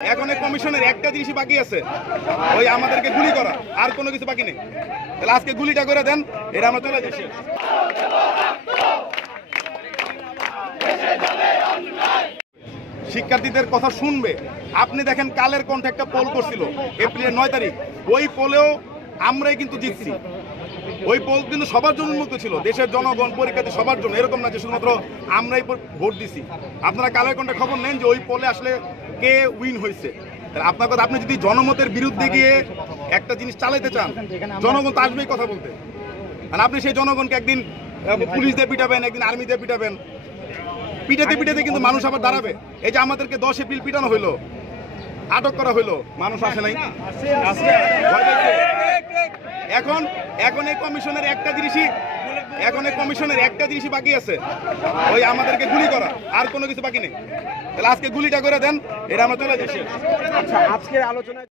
এখন এই কমিশনের একটা জিনিসই বাকি আছে, ওই আমাদেরকে গুলি করা, আর কোনো কিছু বাকি নেই। তাহলে আজকে গুলিটা করে দেন, এটা আমরা চলে যাচ্ছি। শিক্ষার্থীদের কথা শুনবে। আপনি দেখেন কালের কণ্ঠে একটা পোল করছিল এপ্রিলের 9 তারিখ, ওই পোলেও আমরাই কিন্তু জিতছি। ওই পোল কিন্তু সবার জন্য উন্মুক্ত ছিল, দেশের জনগণ, পরীক্ষার্থী সবার জন্য, এরকম না যে শুধুমাত্র আমরাই ভোট দিছি। আপনারা কালের কণ্ঠে খবর নেন যে ওই পোলে আসলে কে উইন হয়েছে। আপনার কথা, আপনি যদি জনমতের বিরুদ্ধে গিয়ে একটা জিনিস চালাইতে চান, জনগণ তো আসবেই কথা বলতে। আর আপনি সেই জনগণকে একদিন পুলিশ দিয়ে পিটাবেন, একদিন আর্মি দিয়ে পিটাবেন, পিটাতে পিটাতে কিন্তু মানুষ আবার দাঁড়াবে। এই যে আমাদেরকে 10 এপ্রিল পিটানো হইলো, আটক করা হইলো, মানুষ আসে নাই। এখন এখন এই কমিশনের একটা জিনিসই বাকি আছে, ওই আমাদেরকে গুলি করা, আর কোনো কিছু বাকি নেই। তাহলে আজকে গুলিটা করে দেন, এটা আমরা চলে যাচ্ছি। আচ্ছা, আজকের আলোচনায়